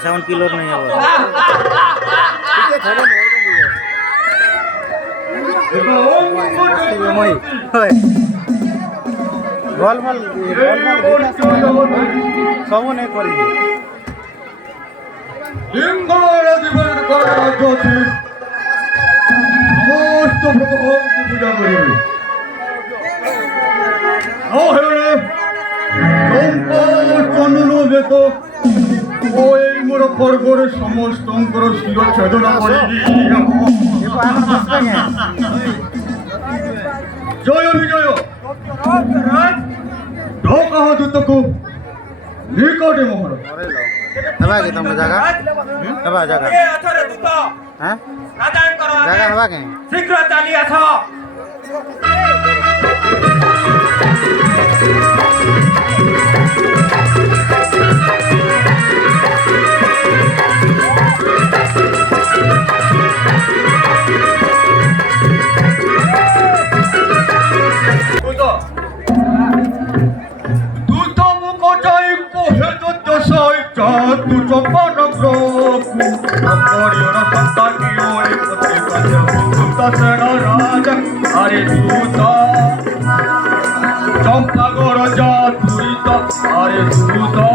Sound किलोर नहीं है सब नहीं कर मोर खरगोरे समस्त शिर छेदना जय विजय दूत को निकटे मोहर शीघ्र चली आस अरे दूता चंपागर जा दूरित अरे दूता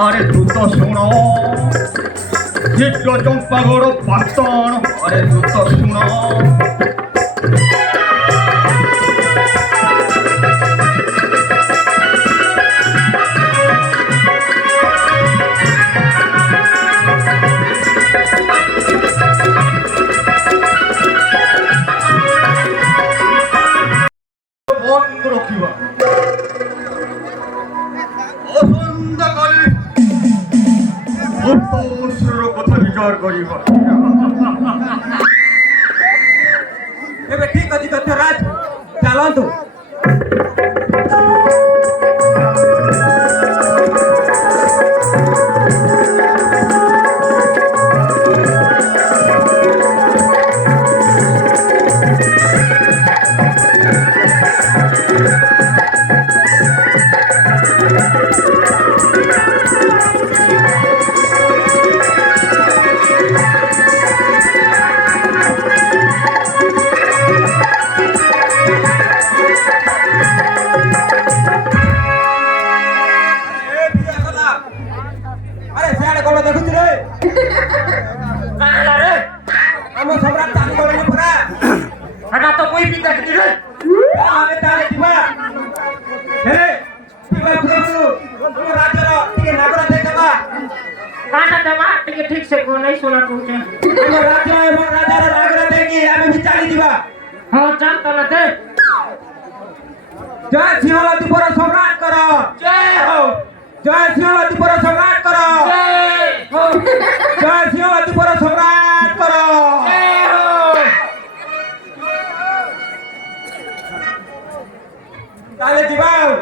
अरे दूत शुण शीघ्र चंपागर पातन अरे दूत शुण অসন্ধ্যাকালে অস্ত্রের কথা বিচার করিব। ଏବେ ଠିକ ଅଛି ଦୈତ୍ୟରାଜ, ଚାଲନ୍ତୁ। আরে সিয়াড়ে কোন দেখুছি রে? রে ଆମ ସମ୍ରାଟ ଚାଲି ଗଲେଣି ପରା। ହେଟା ତ ମୁଇଁ ବି ଦେଖିଛି ରେ। ଆମେ ତାହେଲେ ଯିବା। ହେ ଯିବା ପ୍ରଭୁ, ଆମ ରାଜ୍ୟର ଟିକେ ନାଗରା ଦେଇଦେବା। କାଟା ଦେମା ଟିକେ ଠିକ ସେ କୋ ନାଇଁ ଶୁଣା କହୁଛେ। ଆମ ରାଜ୍ୟ ଏବଂ ରାଜାର ନାଗରା ଦେଇକି ଆମେ ବି ଚାଲିଯିବା। ହଁ ଚାଲ ତାହେଲେ ଦେ। ଜୟ ସିଂହଳ ଦ୍ୱୀପର ସମ୍ରାଟଙ୍କର ଜୟ ହୋ। ଜୟ ସିଂହଳ ଦ୍ୱୀପର ସମ୍ରାଟଙ୍କର ଜୟ ହୋ। ଜୟ ସିଂହଳ ଦ୍ୱୀପର ସମ୍ରାଟଙ୍କର ଜୟ ହୋ। ତାହେଲେ ଯିବା ଆଉ।